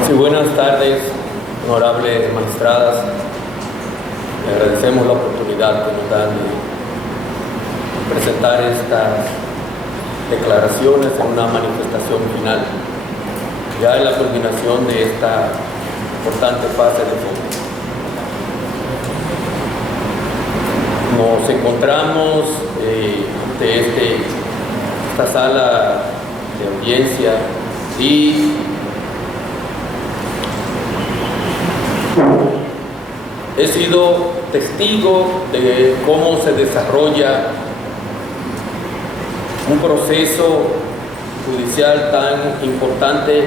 Sí, buenas tardes, honorables magistradas. Le agradecemos la oportunidad que nos dan de presentar estas declaraciones en una manifestación final, ya en la culminación de esta importante fase de fondo. Nos encontramos ante esta sala de audiencia y he sido testigo de cómo se desarrolla un proceso judicial tan importante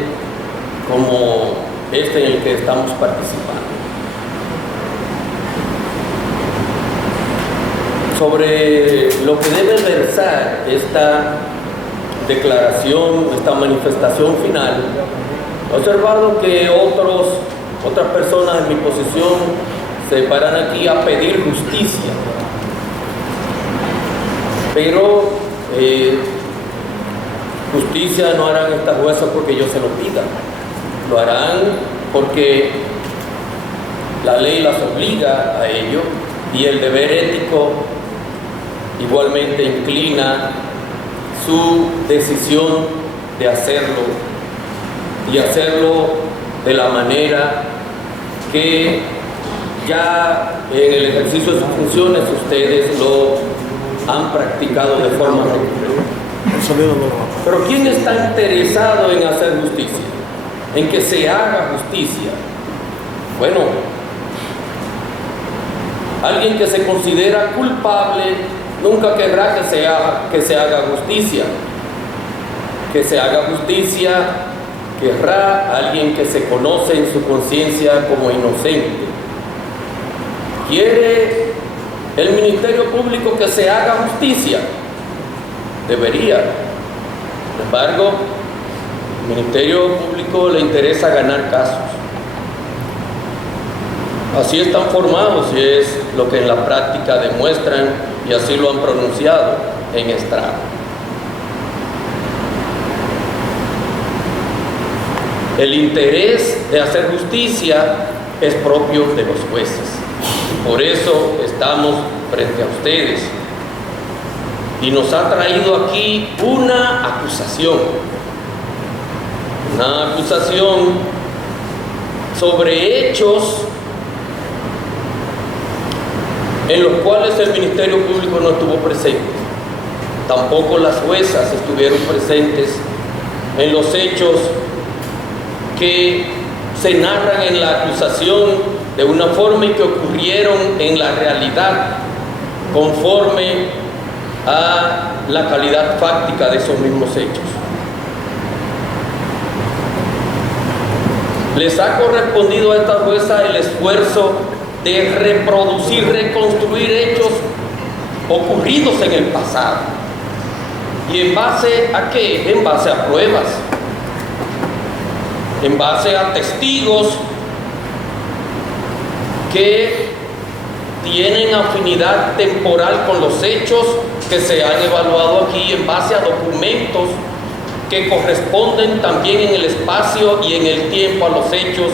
como este en el que estamos participando. Sobre lo que debe versar esta declaración, esta manifestación final, he observado que otras personas en mi posición se paran aquí a pedir justicia, pero justicia no harán estas juezas porque ellos se lo pidan, lo harán porque la ley las obliga a ello y el deber ético igualmente inclina su decisión de hacerlo y hacerlo de la manera que ya en el ejercicio de sus funciones ustedes lo han practicado de forma recurrente. Pero ¿quién está interesado en hacer justicia? En que se haga justicia. Bueno, alguien que se considera culpable nunca querrá que se haga justicia. Que se haga justicia querrá alguien que se conoce en su conciencia como inocente. ¿Quiere el Ministerio Público que se haga justicia? Debería. Sin embargo, al Ministerio Público le interesa ganar casos. Así están formados y es lo que en la práctica demuestran y así lo han pronunciado en estrado. El interés de hacer justicia es propio de los jueces. Por eso estamos frente a ustedes. Y nos ha traído aquí una acusación sobre hechos en los cuales el Ministerio Público no estuvo presente. Tampoco las juezas estuvieron presentes en los hechos que se narran en la acusación de una forma y que ocurrieron en la realidad conforme a la calidad fáctica de esos mismos hechos. Les ha correspondido a esta jueza el esfuerzo de reproducir, reconstruir hechos ocurridos en el pasado. ¿Y en base a qué? En base a pruebas, en base a testigos que tienen afinidad temporal con los hechos que se han evaluado aquí, en base a documentos que corresponden también en el espacio y en el tiempo a los hechos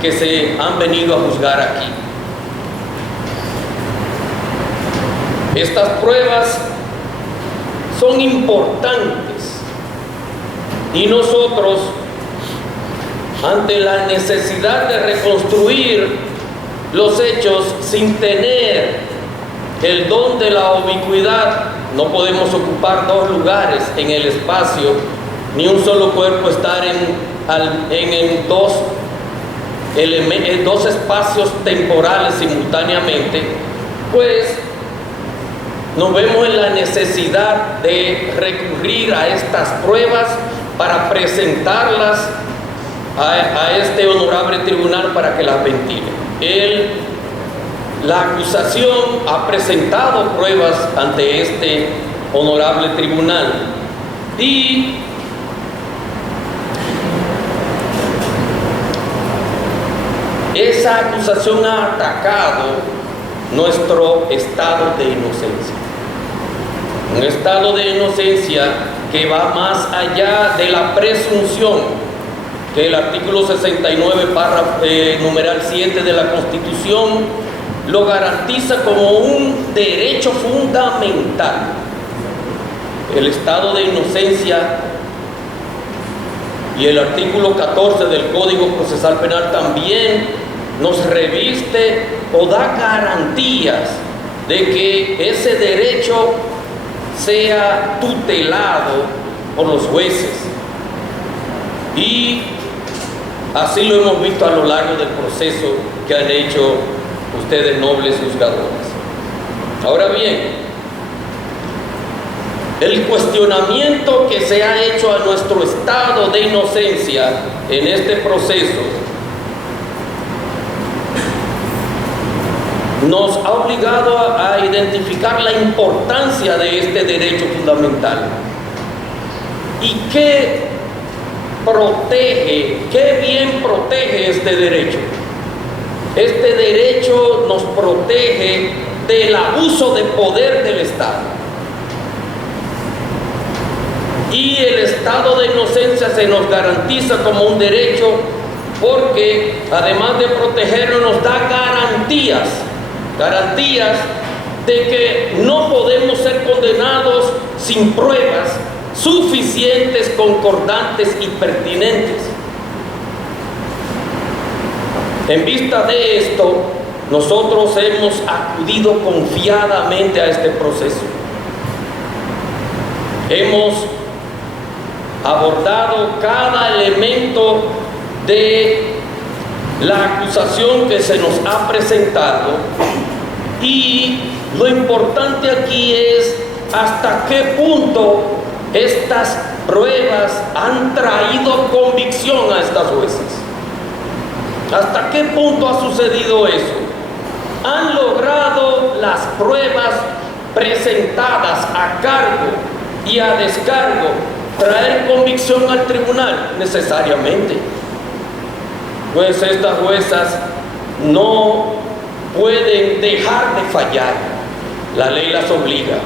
que se han venido a juzgar aquí. Estas pruebas son importantes y nosotros, ante la necesidad de reconstruir los hechos sin tener el don de la ubicuidad, no podemos ocupar dos lugares en el espacio, ni un solo cuerpo estar en dos espacios temporales simultáneamente, pues nos vemos en la necesidad de recurrir a estas pruebas para presentarlas a este honorable tribunal para que las ventile. La acusación ha presentado pruebas ante este honorable tribunal y esa acusación ha atacado nuestro estado de inocencia. Un estado de inocencia que va más allá de la presunción que el artículo 69, numeral 7 de la Constitución lo garantiza como un derecho fundamental. El estado de inocencia, y el artículo 14 del Código Procesal Penal también nos reviste o da garantías de que ese derecho sea tutelado por los jueces, y así lo hemos visto a lo largo del proceso que han hecho ustedes, nobles juzgadores. Ahora bien, el cuestionamiento que se ha hecho a nuestro estado de inocencia en este proceso nos ha obligado a identificar la importancia de este derecho fundamental. ¿Y qué protege, qué bien protege este derecho? Este derecho nos protege del abuso de poder del Estado. Y el estado de inocencia se nos garantiza como un derecho porque, además de protegernos, nos da garantías de que no podemos ser condenados sin pruebas suficientes, concordantes y pertinentes. En vista de esto, nosotros hemos acudido confiadamente a este proceso. Hemos abordado cada elemento de la acusación que se nos ha presentado, y lo importante aquí es hasta qué punto estas pruebas han traído convicción a estas jueces. ¿Hasta qué punto ha sucedido eso? ¿Han logrado las pruebas presentadas a cargo y a descargo traer convicción al tribunal? Necesariamente. Pues estas juezas no pueden dejar de fallar. La ley las obliga.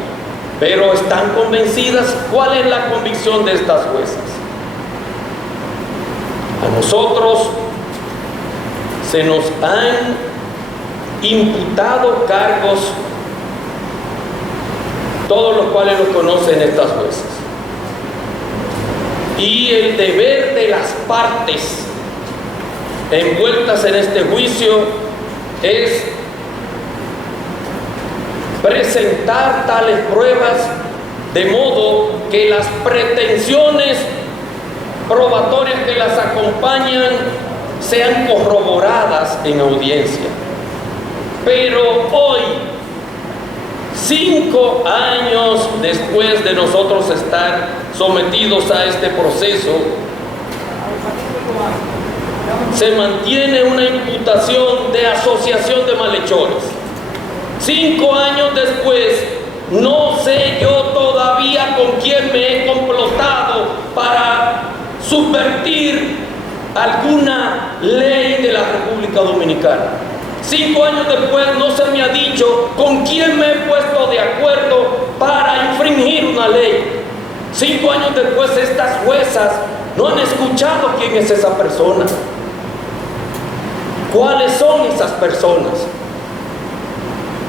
Pero están convencidas. ¿Cuál es la convicción de estas juezas? A nosotros se nos han imputado cargos, todos los cuales lo conocen estas juezas. Y el deber de las partes envueltas en este juicio es presentar tales pruebas de modo que las pretensiones probatorias que las acompañan sean corroboradas en audiencia. Pero hoy, 5 años después de nosotros estar sometidos a este proceso, se mantiene una imputación de asociación de malhechores. 5 años después, no sé yo todavía con quién me he complotado para subvertir alguna ley de la República Dominicana. 5 años después no se me ha dicho con quién me he puesto de acuerdo para infringir una ley. 5 años después estas juezas no han escuchado quién es esa persona. ¿Cuáles son esas personas?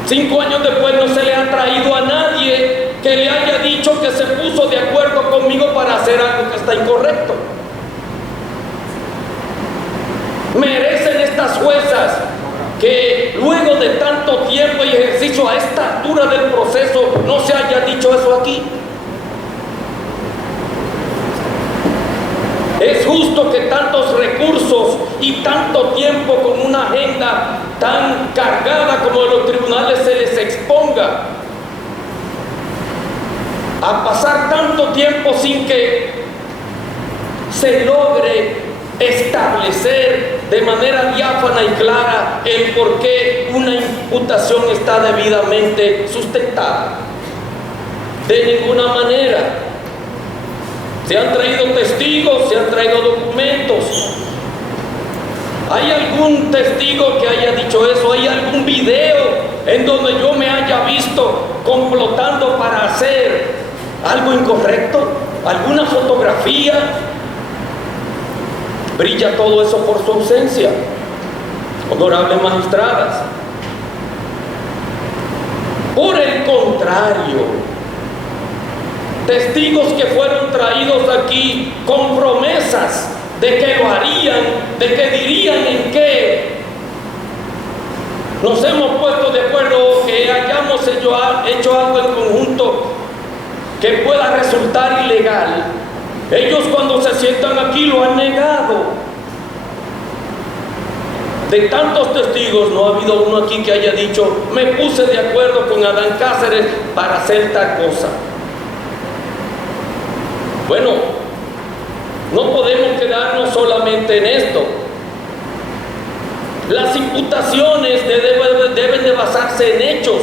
5 años después no se le ha traído a nadie que le haya dicho que se puso de acuerdo conmigo para hacer algo que está incorrecto. Merecen estas juezas que luego de tanto tiempo y ejercicio a esta altura del proceso no se haya dicho eso aquí. Es justo que tantos recursos y tanto tiempo con una agenda tan cargada como en los tribunales se les exponga a pasar tanto tiempo sin que se logre establecer de manera diáfana y clara el por qué una imputación está debidamente sustentada. De ninguna manera. Se han traído testigos, se han traído documentos. ¿Hay algún testigo que haya dicho eso? ¿Hay algún video en donde yo me haya visto complotando para hacer algo incorrecto? ¿Alguna fotografía? brilla todo eso por su ausencia. Honorables magistradas, por el contrario, testigos que fueron traídos aquí con promesas de que lo harían, de que dirían en qué nos hemos puesto de acuerdo, que hayamos hecho algo en conjunto que pueda resultar ilegal. Ellos cuando se sientan aquí lo han negado. De tantos testigos no ha habido uno aquí que haya dicho: me puse de acuerdo con Adán Cáceres para hacer tal cosa. Bueno, no podemos quedarnos solamente en esto. Las imputaciones deben de basarse en hechos.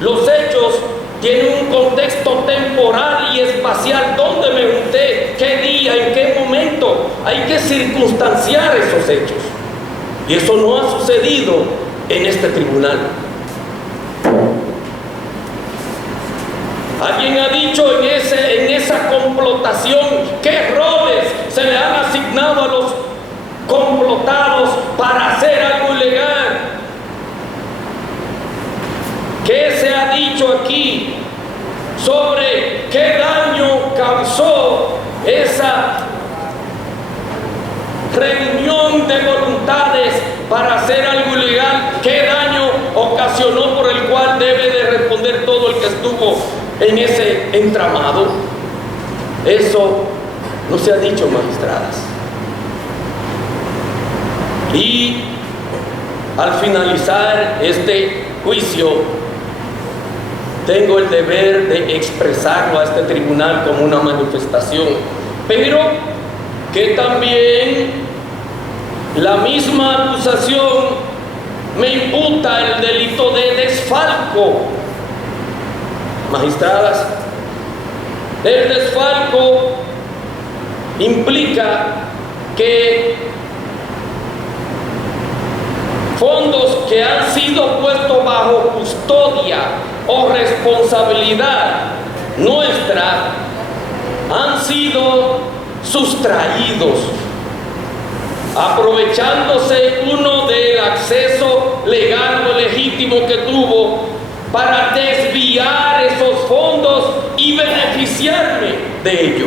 Los hechos tienen un contexto temporal y espacial. ¿Dónde me junté? ¿Qué día? ¿En qué momento? Hay que circunstanciar esos hechos. Y eso no ha sucedido en este tribunal. Alguien ha dicho en esa complotación, ¿qué roles se le han asignado a los complotados para hacer algo ilegal? ¿Qué se ha dicho aquí sobre qué daño causó esa reunión de voluntades para hacer algo ilegal? ¿Qué daño ocasionó por el cual debe de responder todo el que estuvo en ese entramado? Eso no se ha dicho, magistradas. Y al finalizar este juicio, tengo el deber de expresarlo a este tribunal como una manifestación, pero que también la misma acusación me imputa el delito de desfalco. Magistradas, el desfalco implica que fondos que han sido puestos bajo custodia o responsabilidad nuestra han sido sustraídos, aprovechándose uno del acceso legal o legítimo que tuvo para desviar esos fondos y beneficiarme de ello.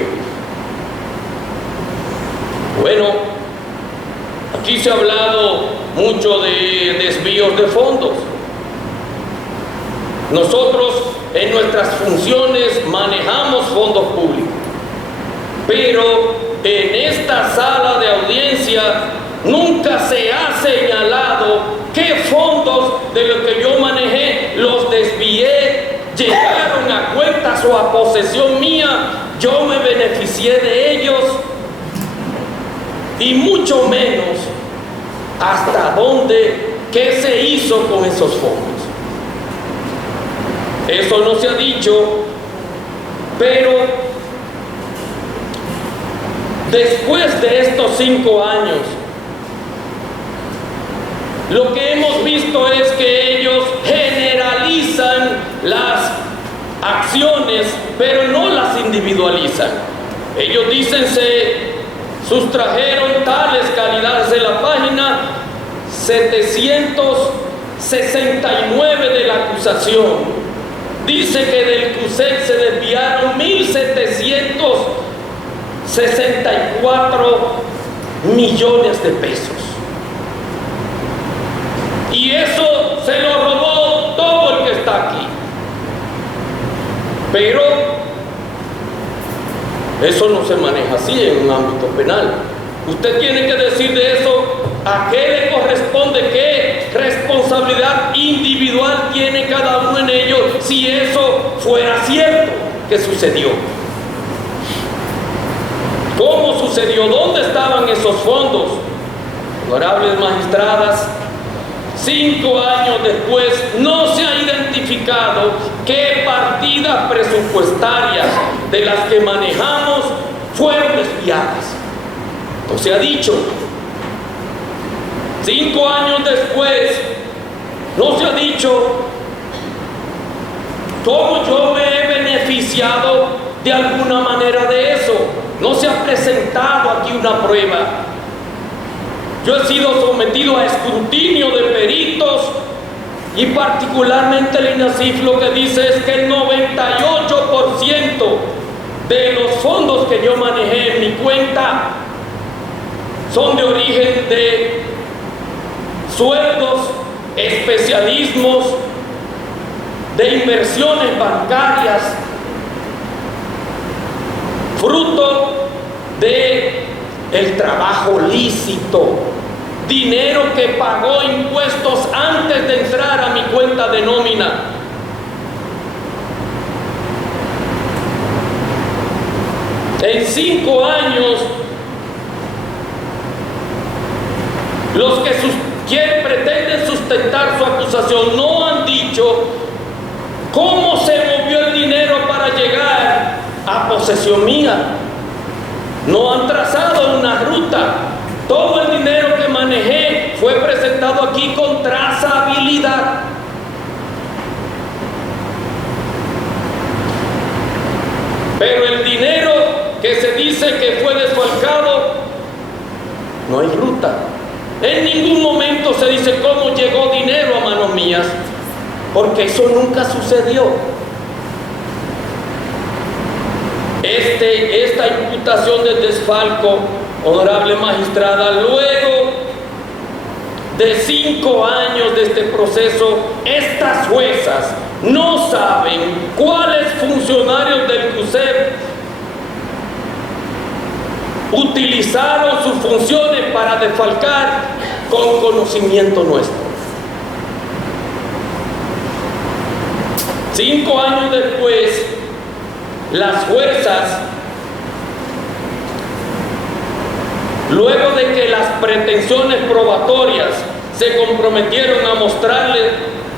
Bueno, aquí se ha hablado mucho de desvíos de fondos. Nosotros en nuestras funciones manejamos fondos públicos, pero en esta sala de audiencia nunca se ha señalado qué fondos de lo que yo manejé los desvié, llegaron a cuentas o a posesión mía, yo me beneficié de ellos, y mucho menos hasta dónde, qué se hizo con esos fondos. Eso no se ha dicho, pero después de estos 5 años, lo que hemos visto es que ellos generalizan las acciones, pero no las individualizan. Ellos dicen se sustrajeron tales calidades de la página 769 de la acusación. Dice que del CUSEC se desviaron 1.764 millones de pesos. Y eso se lo robó todo el que está aquí. Pero eso no se maneja así en un ámbito penal. Usted tiene que decir de eso a qué le corresponde, qué responsabilidad individual tiene cada uno en ellos, si eso fuera cierto que sucedió. ¿Cómo sucedió? ¿Dónde estaban esos fondos? Honorables magistradas, 5 años después no se ha identificado qué partidas presupuestarias de las que manejamos fueron desviadas. No se ha dicho. 5 años después no se ha dicho cómo yo me he beneficiado de alguna manera de eso. No se ha presentado aquí una prueba. Yo he sido sometido a escrutinio de peritos y particularmente el INASIF lo que dice es que el 98% de los fondos que yo manejé en mi cuenta son de origen de sueldos, especialismos, de inversiones bancarias, fruto de el trabajo lícito, dinero que pagó impuestos antes de entrar a mi cuenta de nómina. En 5 años, los que pretenden sustentar su acusación no han dicho cómo se movió el dinero para llegar a posesión mía. No han trazado una ruta. Todo el dinero que manejé fue presentado aquí con trazabilidad. Pero el dinero que se dice que fue desfalcado, no hay ruta. En ningún momento se dice cómo llegó dinero a manos mías, porque eso nunca sucedió. Esta imputación del desfalco, honorable magistrada, luego de 5 años de este proceso, estas juezas no saben cuáles funcionarios del CUSEP utilizaron sus funciones para desfalcar con conocimiento nuestro. 5 años después, las fuerzas, luego de que las pretensiones probatorias se comprometieron a mostrarle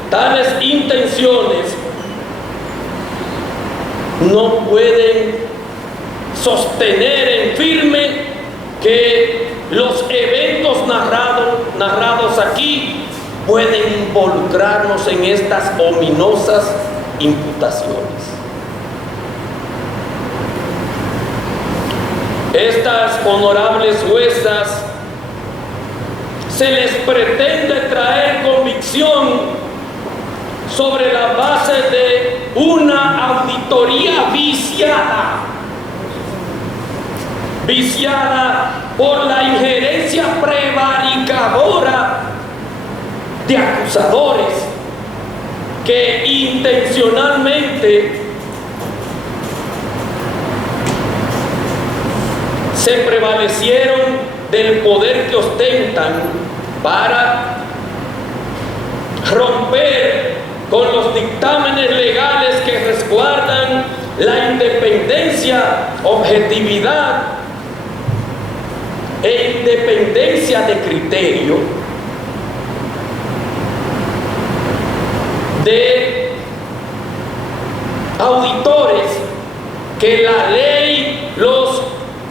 tales intenciones, no pueden sostener en firme que los eventos narrados aquí pueden involucrarnos en estas ominosas imputaciones. Estas honorables juezas se les pretende traer convicción sobre la base de una auditoría viciada por la injerencia prevaricadora de acusadores que intencionalmente se prevalecieron del poder que ostentan para romper con los dictámenes legales que resguardan la independencia, objetividad e independencia de criterio de auditores que la ley los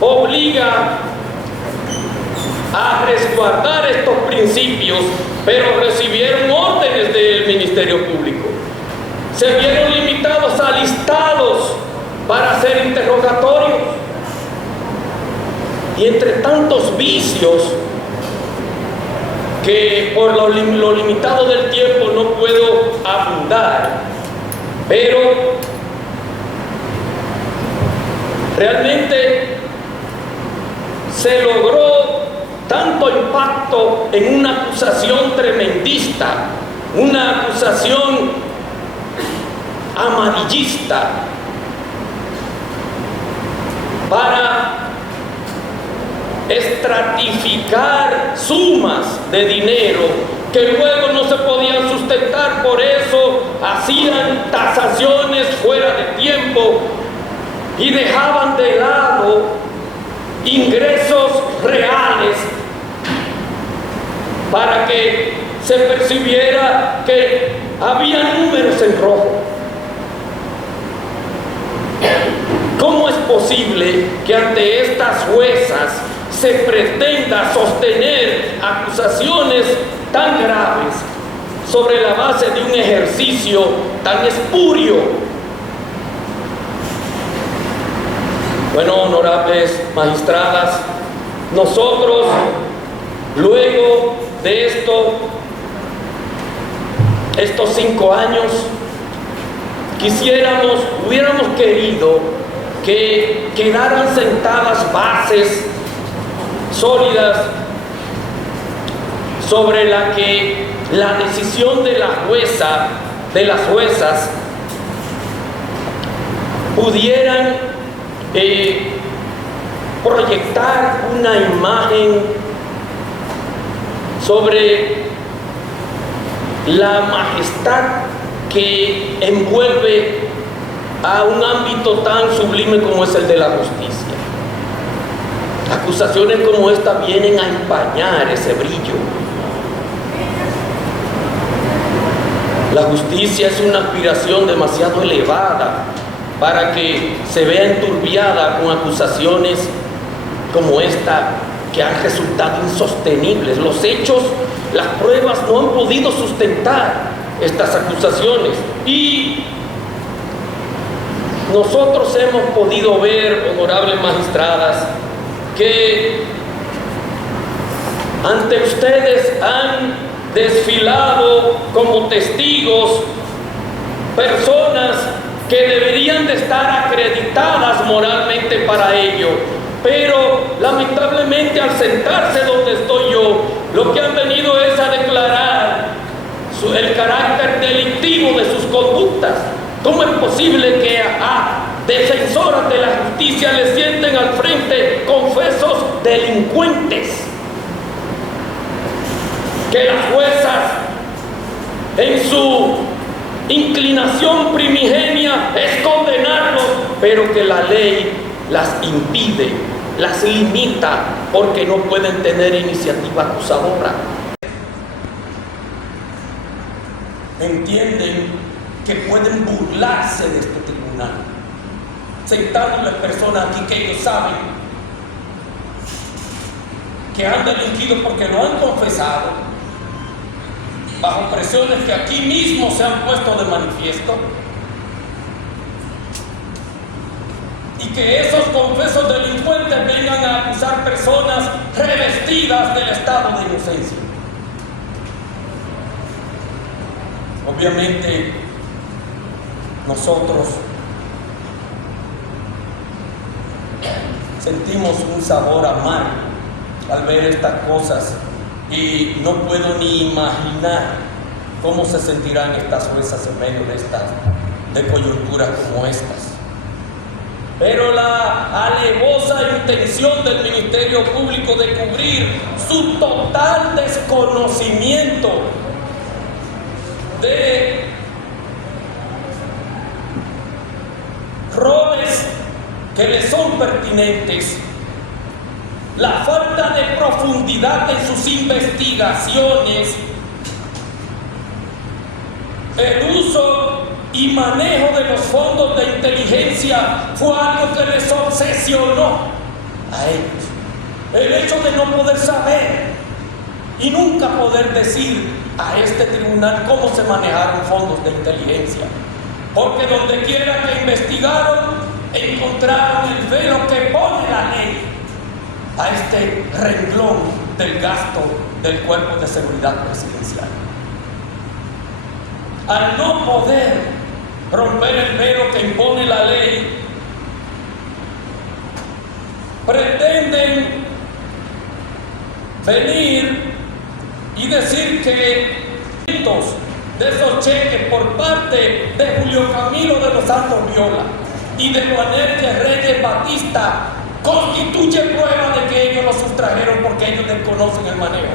obliga a resguardar estos principios, pero recibieron órdenes del Ministerio Público. Se vieron limitados a listados para hacer interrogatorios. Y entre tantos vicios que por lo limitado del tiempo no puedo abundar, pero realmente se logró tanto impacto en una acusación tremendista, una acusación amarillista, para estratificar sumas de dinero que luego no se podían sustentar. Por eso hacían tasaciones fuera de tiempo y dejaban de lado ingresos reales para que se percibiera que había números en rojo. ¿Cómo es posible que ante estas juezas se pretenda sostener acusaciones tan graves sobre la base de un ejercicio tan espurio? Bueno, honorables magistradas, nosotros Luego de estos 5 años, hubiéramos querido que quedaran sentadas bases sólidas sobre la que la decisión de las juezas pudieran proyectar una imagen sobre la majestad que envuelve a un ámbito tan sublime como es el de la justicia. Acusaciones como esta vienen a empañar ese brillo. La justicia es una aspiración demasiado elevada para que se vea enturbiada con acusaciones como esta, que han resultado insostenibles. Los hechos, las pruebas no han podido sustentar estas acusaciones, y nosotros hemos podido ver, honorables magistradas, que ante ustedes han desfilado como testigos personas que deberían de estar acreditadas moralmente para ello, pero lamentablemente al sentarse donde estoy yo, lo que han venido es a declarar el carácter delictivo de sus conductas. ¿Cómo es posible que a defensoras de la justicia le sienten al frente confesos delincuentes? Que las juezas, en su inclinación primigenia, es condenarlos, pero que la ley las impide, las limita, porque no pueden tener iniciativa acusadora. Entienden que pueden burlarse de este tribunal, sentándoles personas aquí que ellos saben que han delinquido porque lo han confesado, bajo presiones que aquí mismo se han puesto de manifiesto, y que esos confesos delincuentes vengan a acusar personas revestidas del estado de inocencia. Obviamente, nosotros sentimos un sabor amargo al ver estas cosas, y no puedo ni imaginar cómo se sentirán estas juezas en medio de coyunturas como estas. Pero la alevosa intención del Ministerio Público de cubrir su total desconocimiento de roles que le son pertinentes, la falta de profundidad en sus investigaciones, el uso y manejo de los fondos de inteligencia fue algo que les obsesionó a ellos. El hecho de no poder saber y nunca poder decir a este tribunal cómo se manejaron fondos de inteligencia, porque donde quiera que investigaron encontraron el velo que pone la ley a este renglón del gasto del Cuerpo de Seguridad Presidencial. Al no poder romper el velo que impone la ley, pretenden venir y decir que de esos cheques por parte de Julio Camilo de los Santos Viola y de Juanerque Reyes Batista constituye prueba de que ellos lo sustrajeron porque ellos desconocen el manejo.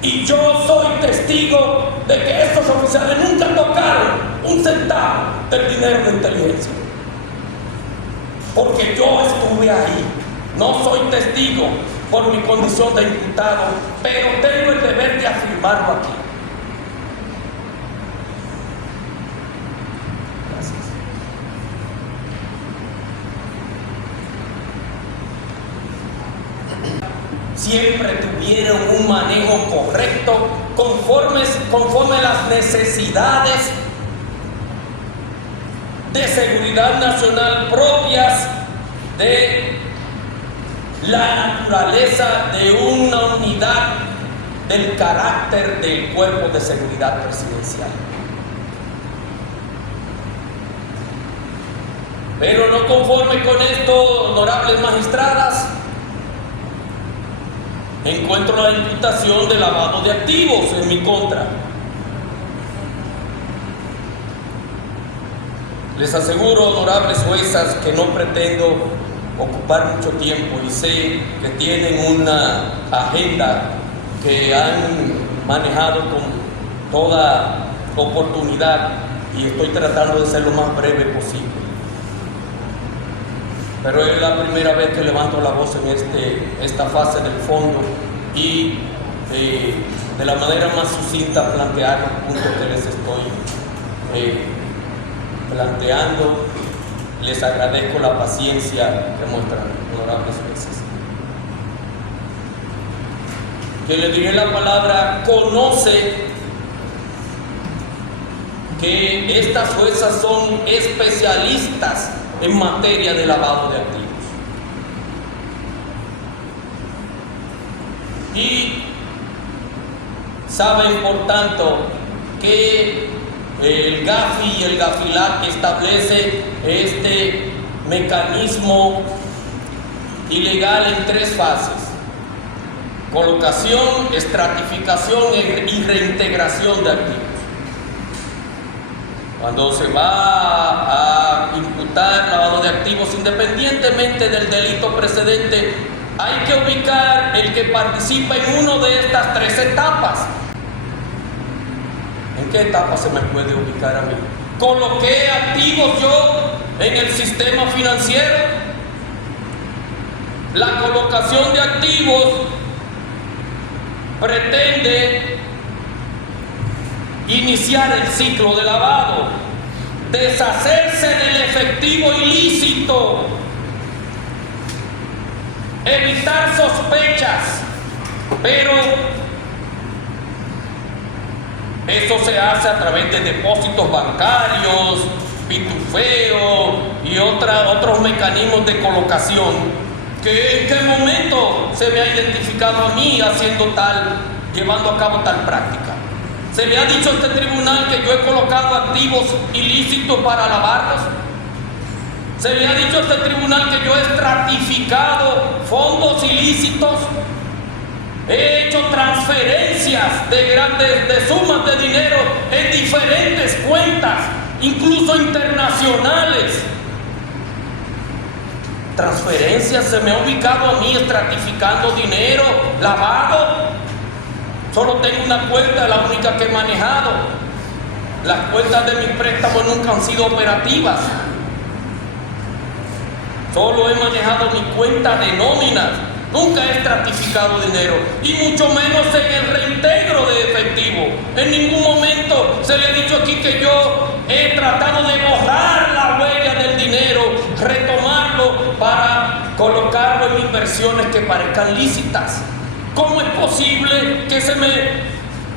Y yo soy testigo de que estos oficiales nunca tocaron un centavo del dinero de inteligencia, porque yo estuve ahí. No soy testigo por mi condición de imputado, pero tengo el deber de afirmarlo aquí. Siempre tuvieron un manejo correcto, conforme a las necesidades de seguridad nacional propias de la naturaleza de una unidad del carácter del Cuerpo de Seguridad Presidencial. Pero no conforme con esto, honorables magistradas, encuentro la imputación de lavado de activos en mi contra. Les aseguro, honorables juezas, que no pretendo ocupar mucho tiempo y sé que tienen una agenda que han manejado con toda oportunidad y estoy tratando de ser lo más breve posible. Pero es la primera vez que levanto la voz en esta fase del fondo y de la manera más sucinta plantear los puntos que les estoy planteando. Les agradezco la paciencia que muestran, honorables jueces. Que le diré la palabra conoce que estas juezas son especialistas en materia de lavado de activos. Y saben, por tanto, que el GAFI y el GAFILAC establece este mecanismo ilegal en 3 fases: colocación, estratificación y reintegración de activos. Cuando se va a imputar lavado de activos, independientemente del delito precedente, hay que ubicar el que participa en una de estas 3 etapas. ¿En qué etapa se me puede ubicar a mí? ¿Coloqué activos yo en el sistema financiero? La colocación de activos pretende iniciar el ciclo de lavado, deshacerse del efectivo ilícito, evitar sospechas, pero eso se hace a través de depósitos bancarios, pitufeo y otros mecanismos de colocación que en qué momento se me ha identificado a mí llevando a cabo tal práctica. ¿Se le ha dicho a este tribunal que yo he colocado activos ilícitos para lavarlos? ¿Se le ha dicho a este tribunal que yo he estratificado fondos ilícitos? He hecho transferencias de sumas de dinero en diferentes cuentas, incluso internacionales. Transferencias, se me ha ubicado a mí estratificando dinero, lavado. Solo tengo una cuenta, la única que he manejado. Las cuentas de mis préstamos nunca han sido operativas. Solo he manejado mi cuenta de nóminas. Nunca he estratificado dinero, y mucho menos en el reintegro de efectivo. En ningún momento se le ha dicho aquí que yo he tratado de borrar la huella del dinero, retomarlo para colocarlo en inversiones que parezcan lícitas. ¿Cómo es posible que se me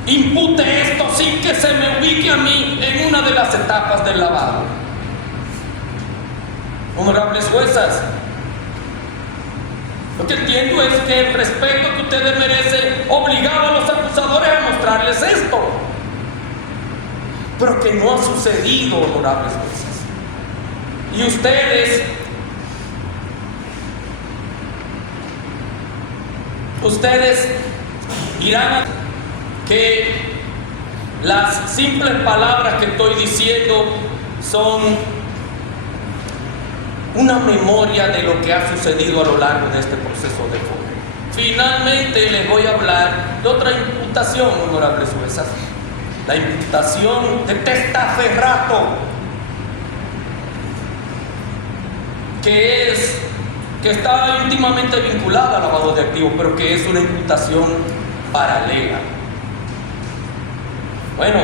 impute esto sin que se me ubique a mí en una de las etapas del lavado? Honorables juezas, lo que entiendo es que el respeto que ustedes merecen obligaba a los acusadores a mostrarles esto, pero que no ha sucedido, honorables jueces. Y ustedes dirán que las simples palabras que estoy diciendo son una memoria de lo que ha sucedido a lo largo de este proceso de fondo. Finalmente les voy a hablar de otra imputación, honorables juezas, la imputación de testaferrato, que está íntimamente vinculada al lavado de activos, pero que es una imputación paralela. Bueno,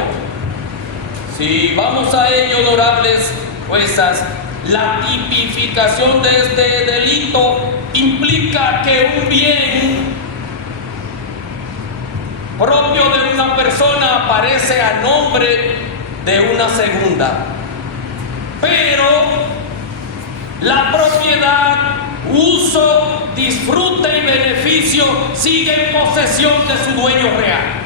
si vamos a ello, honorables juezas, la tipificación de este delito implica que un bien propio de una persona aparece a nombre de una segunda, pero la propiedad uso, disfrute y beneficio sigue en posesión de su dueño real.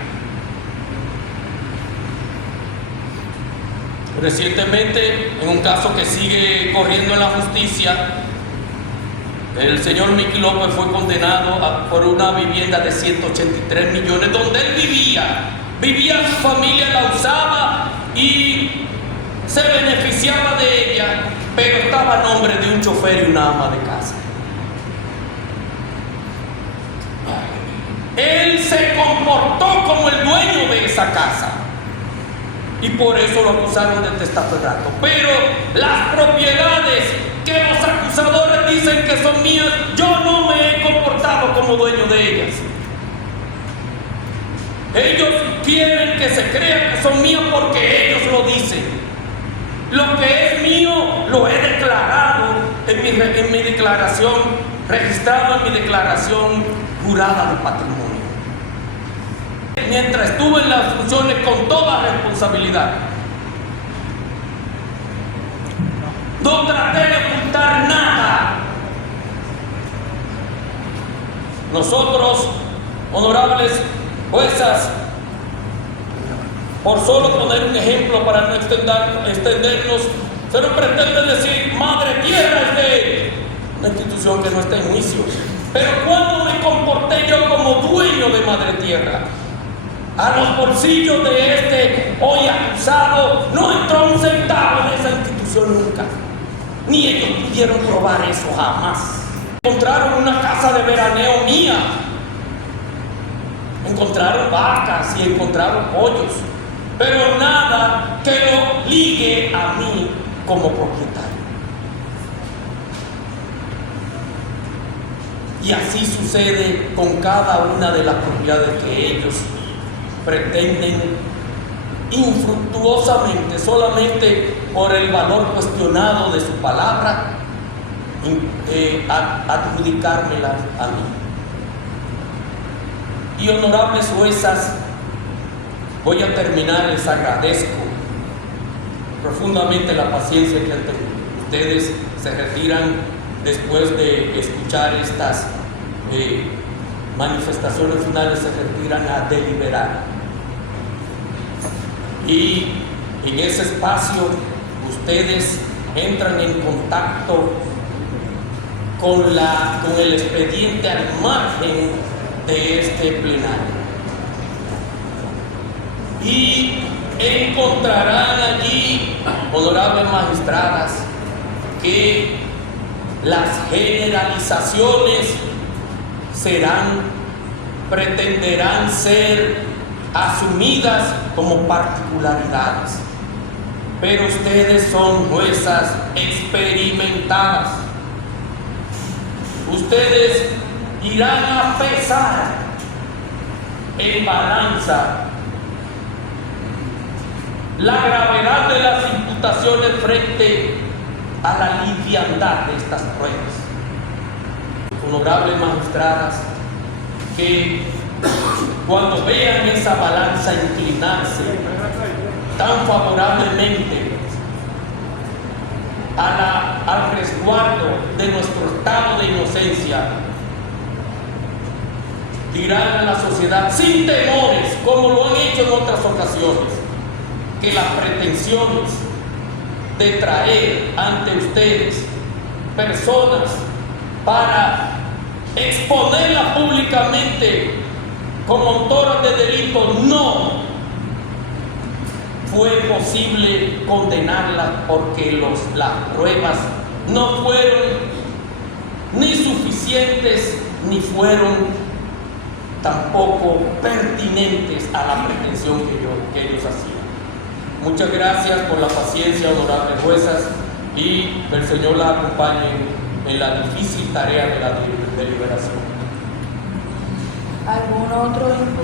Recientemente, en un caso que sigue corriendo en la justicia, el señor Mickey López fue condenado por una vivienda de 183 millones donde él vivía, su familia la usaba y se beneficiaba de ella, pero estaba a nombre de un chofer y una ama de casa. Él se comportó como el dueño de esa casa y por eso lo acusaron de testaferrato. Pero las propiedades que los acusadores dicen que son mías, yo no me he comportado como dueño de ellas. Ellos quieren que se crea que son mías porque ellos lo dicen. Lo que es mío lo he declarado en mi declaración, registrado en mi declaración jurada de patrimonio. Mientras estuve en las funciones con toda responsabilidad, no traté de ocultar nada. Nosotros, honorables juezas, por solo poner un ejemplo para no extendernos, se nos pretende decir madre tierra es de una institución que no está en juicio. Pero cuando me comporté yo como dueño de madre tierra, a los bolsillos de este hoy acusado no entró un centavo en esa institución nunca, ni ellos pudieron probar eso jamás. Encontraron una casa de veraneo mía, encontraron vacas y encontraron pollos, pero nada que lo ligue a mí como propietario. Y así sucede con cada una de las propiedades que ellos pretenden infructuosamente, solamente por el valor cuestionado de su palabra, adjudicármela a mí. Y honorables juezas, voy a terminar. Les agradezco profundamente la paciencia que han tenido. Ustedes se retiran después de escuchar estas manifestaciones finales, se retiran a deliberar. Y en ese espacio ustedes entran en contacto con el expediente al margen de este plenario. Y encontrarán allí, honorables magistradas, que las generalizaciones pretenderán ser asumidas como particularidades. Pero ustedes son juezas experimentadas. Ustedes irán a pesar en balanza la gravedad de las imputaciones frente a la liviandad de estas pruebas. Honorables magistradas, que cuando vean esa balanza inclinarse tan favorablemente al resguardo de nuestro estado de inocencia, dirán a la sociedad sin temores, como lo han hecho en otras ocasiones, que las pretensiones de traer ante ustedes personas para exponerlas públicamente como autoras de delitos, no fue posible condenarlas porque las pruebas no fueron ni suficientes ni fueron tampoco pertinentes a la pretensión que ellos hacían. Muchas gracias por la paciencia, honorables juezas, y el Señor las acompañe en la difícil tarea de la deliberación. ¿Algún otro imputado?